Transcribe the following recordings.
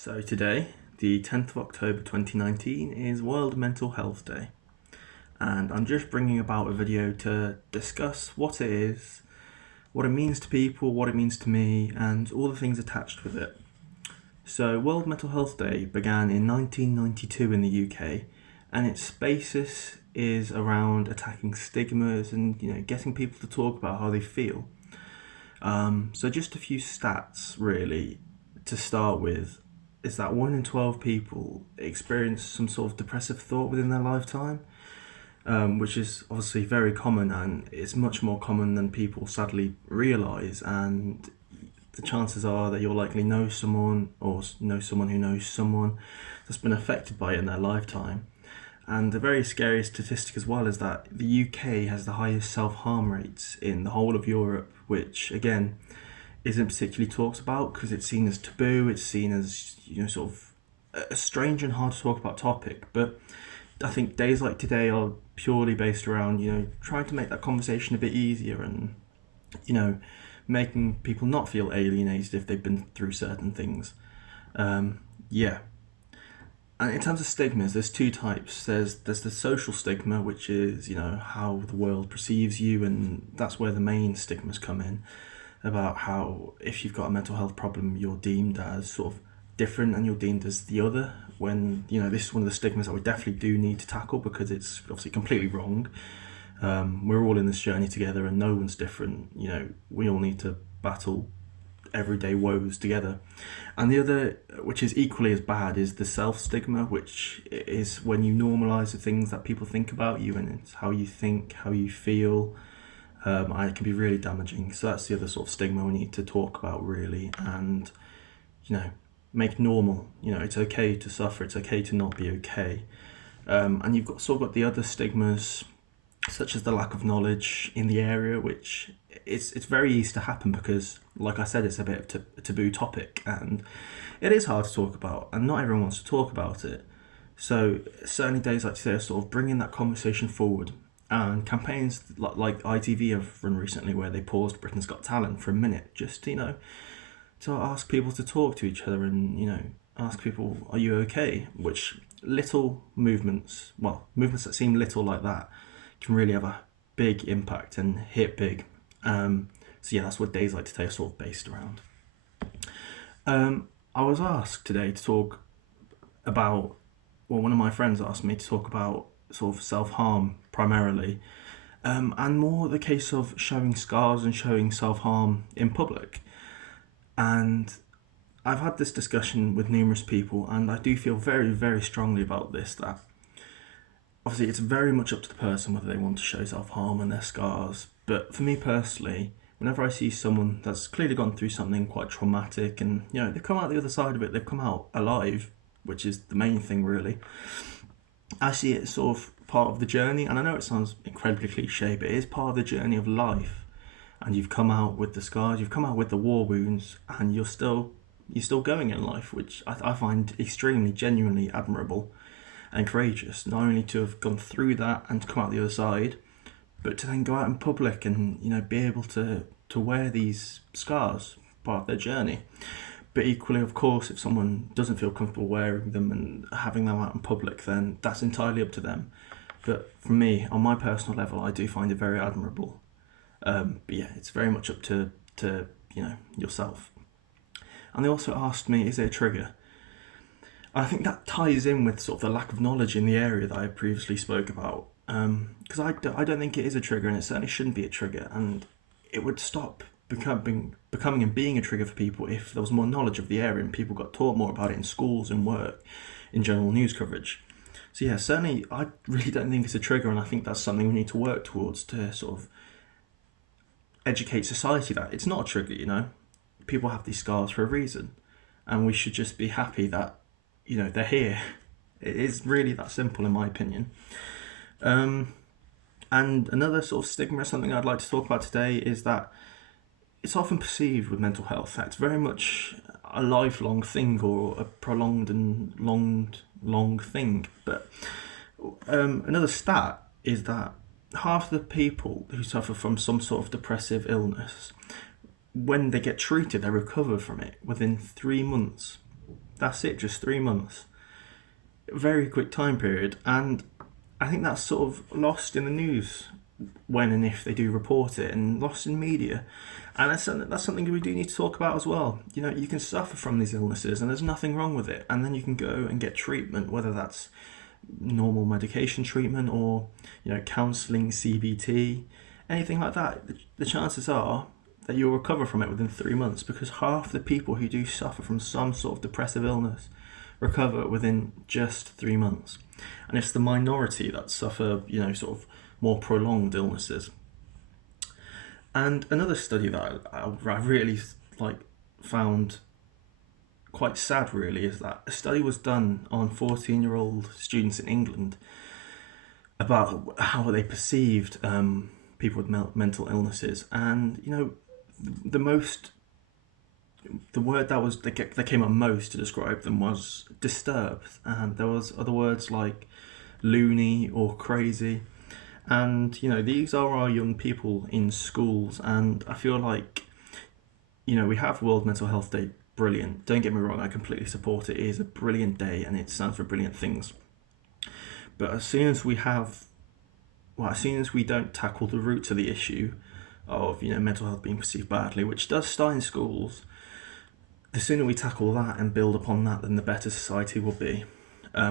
So today, the 10th of October 2019, is World Mental Health Day. And I'm just bringing about a video to discuss what it is, what it means to people, what it means to me, and all the things attached with it. So World Mental Health Day began in 1992 in the UK, and its basis is around attacking stigmas and getting people to talk about how they feel. So just a few stats really to start with is that 1 in 12 people experience some sort of depressive thought within their lifetime, which is obviously very common, and it's much more common than people sadly realise. And the chances are that you'll likely know someone or know someone who knows someone that's been affected by it in their lifetime. And the very scary statistic as well is that the UK has the highest self-harm rates in the whole of Europe, which again isn't particularly talked about because it's seen as taboo, it's seen as sort of a strange and hard to talk about topic. But I think days like today are purely based around trying to make that conversation a bit easier and making people not feel alienated if they've been through certain things. Yeah. And in terms of stigmas, there's two types. There's the social stigma, which is how the world perceives you, and that's where the main stigmas come in, about how if you've got a mental health problem, you're deemed as sort of different and you're deemed as the other. When this is one of the stigmas that we definitely do need to tackle because it's obviously completely wrong. We're all in this journey together, and no one's different. We all need to battle everyday woes together. And the other, which is equally as bad, is the self-stigma, which is when you normalise the things that people think about you, and it's how you think, how you feel, and it can be really damaging. So that's the other sort of stigma we need to talk about really, and make normal. It's okay to suffer, it's okay to not be okay. And you've got the other stigmas, such as the lack of knowledge in the area, which it's very easy to happen because, like I said, it's a bit of a taboo topic, and it is hard to talk about, and not everyone wants to talk about it. So certainly days like today are sort of bringing that conversation forward, and campaigns like ITV have run recently where they paused Britain's Got Talent for a minute just to ask people to talk to each other and ask people, are you okay? Which little movements that seem little like that can really have a big impact and hit big. So yeah, that's what days like today are sort of based around. I was asked today to talk about, one of my friends asked me to talk about sort of self-harm primarily, and more the case of showing scars and showing self-harm in public. And I've had this discussion with numerous people, and I do feel very, very strongly about this, that obviously it's very much up to the person whether they want to show self-harm and their scars. But for me personally, whenever I see someone that's clearly gone through something quite traumatic and they've come out the other side of it, they've come out alive, which is the main thing really, I see it sort of part of the journey. And I know it sounds incredibly cliche, but it is part of the journey of life. And you've come out with the scars, you've come out with the war wounds, and you're still going in life, which I find extremely, genuinely admirable and courageous. Not only to have gone through that and to come out the other side, but to then go out in public and be able to wear these scars, part of their journey. But equally, of course, if someone doesn't feel comfortable wearing them and having them out in public, then that's entirely up to them. But for me, on my personal level, I do find it very admirable. But yeah, it's very much up to yourself. And they also asked me, is it a trigger? I think that ties in with sort of the lack of knowledge in the area that I previously spoke about. Because I don't think it is a trigger, and it certainly shouldn't be a trigger, and it would stop becoming and being a trigger for people if there was more knowledge of the area and people got taught more about it in schools and work, in general news coverage. So yeah, certainly I really don't think it's a trigger, and I think that's something we need to work towards to sort of educate society that it's not a trigger. People have these scars for a reason, and we should just be happy that they're here. It is really that simple, in my opinion. And another sort of stigma, something I'd like to talk about today, is that it's often perceived with mental health that it's very much a lifelong thing, or a prolonged and long thing. But another stat is that half the people who suffer from some sort of depressive illness, when they get treated, they recover from it within 3 months. That's it, just 3 months. Very quick time period, and I think that's sort of lost in the news when and if they do report it, and lost in media. And that's something we do need to talk about as well. You know, you can suffer from these illnesses and there's nothing wrong with it, and then you can go and get treatment, whether that's normal medication treatment or, you know, counselling, CBT, anything like that. The chances are that you'll recover from it within 3 months, because half the people who do suffer from some sort of depressive illness recover within just 3 months. And it's the minority that suffer, you know, sort of more prolonged illnesses. And another study that I really found quite sad really is that a study was done on 14-year-old students in England about how they perceived people with mental illnesses. And, you know, the word that came up most to describe them was disturbed, and there was other words like loony or crazy. And, you know, these are our young people in schools, and I feel like, you know, we have World Mental Health Day, brilliant. Don't get me wrong, I completely support it. It is a brilliant day and it stands for brilliant things. But as soon as we don't tackle the roots of the issue of, you know, mental health being perceived badly, which does start in schools, the sooner we tackle that and build upon that, then the better society will be.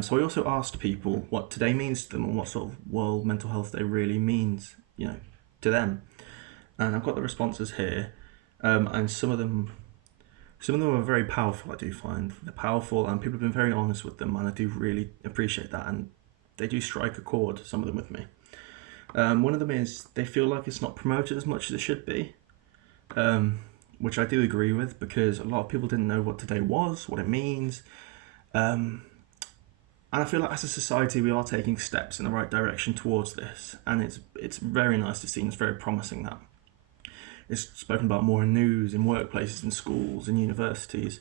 So I also asked people what today means to them and what sort of World Mental Health Day really means, you know, to them. And I've got the responses here, and some of them are very powerful. I do find they're powerful, and people have been very honest with them, and I do really appreciate that. And they do strike a chord, some of them, with me. One of them is they feel like it's not promoted as much as it should be, which I do agree with, because a lot of people didn't know what today was, what it means. And I feel like as a society we are taking steps in the right direction towards this, and it's very nice to see, and it's very promising that it's spoken about more in news, in workplaces, in schools, in universities.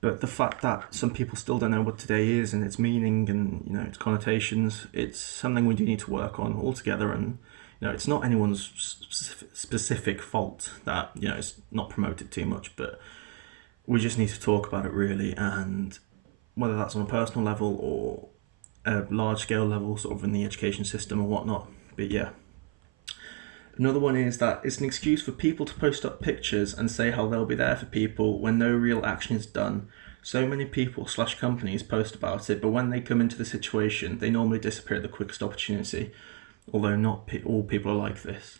But the fact that some people still don't know what today is and its meaning and, you know, its connotations, it's something we do need to work on altogether. And, you know, it's not anyone's specific fault that, you know, it's not promoted too much, but we just need to talk about it really, and whether that's on a personal level or a large scale level, sort of in the education system or whatnot. But yeah. Another one is that it's an excuse for people to post up pictures and say how they'll be there for people when no real action is done. So many people / companies post about it, but when they come into the situation, they normally disappear at the quickest opportunity, although not all people are like this.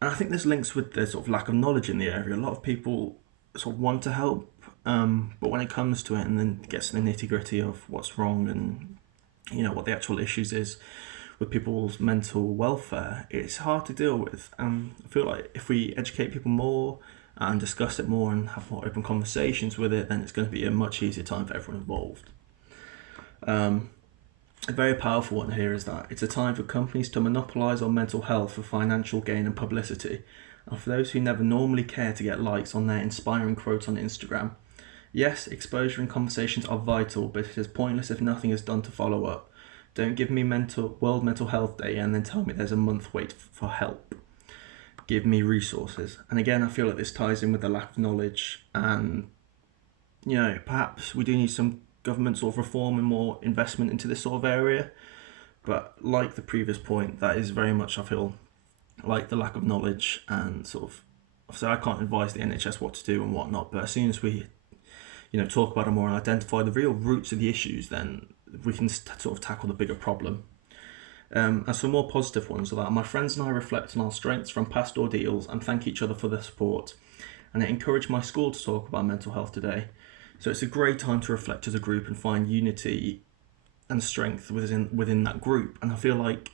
And I think this links with the sort of lack of knowledge in the area. A lot of people sort of want to help, but when it comes to it and then gets to the nitty gritty of what's wrong and, you know, what the actual issues is with people's mental welfare, it's hard to deal with. I feel like if we educate people more and discuss it more and have more open conversations with it, then it's going to be a much easier time for everyone involved. A very powerful one here is that it's a time for companies to monopolise on mental health for financial gain and publicity. And for those who never normally care to get likes on their inspiring quotes on Instagram, yes, exposure and conversations are vital, but it is pointless if nothing is done to follow up. Don't give me World Mental Health Day and then tell me there's a month wait for help. Give me resources. And again, I feel like this ties in with the lack of knowledge, and, you know, perhaps we do need some government sort of reform and more investment into this sort of area. But like the previous point, that is very much, I feel, like the lack of knowledge, and sort of, so I can't advise the NHS what to do and whatnot, but as soon as we, you know, talk about it more and identify the real roots of the issues, then we can sort of tackle the bigger problem. As for more positive ones, are that my friends and I reflect on our strengths from past ordeals and thank each other for their support, and it encouraged my school to talk about mental health today. So it's a great time to reflect as a group and find unity and strength within that group, and I feel like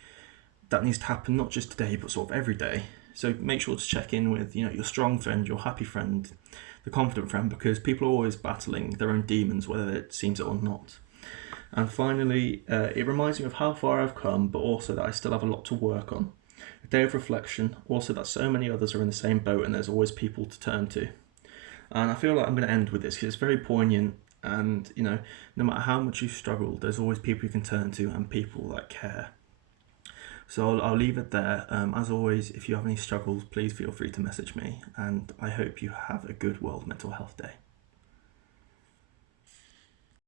that needs to happen not just today but sort of every day. So make sure to check in with, you know, your strong friend, your happy friend, the confident friend, because people are always battling their own demons, whether it seems it or not. And finally, it reminds me of how far I've come, but also that I still have a lot to work on. A day of reflection, also that so many others are in the same boat and there's always people to turn to. And I feel like I'm going to end with this because it's very poignant, and, you know, no matter how much you've struggled, there's always people you can turn to and people that care. So I'll leave it there. As always, if you have any struggles, please feel free to message me, and I hope you have a good World Mental Health Day.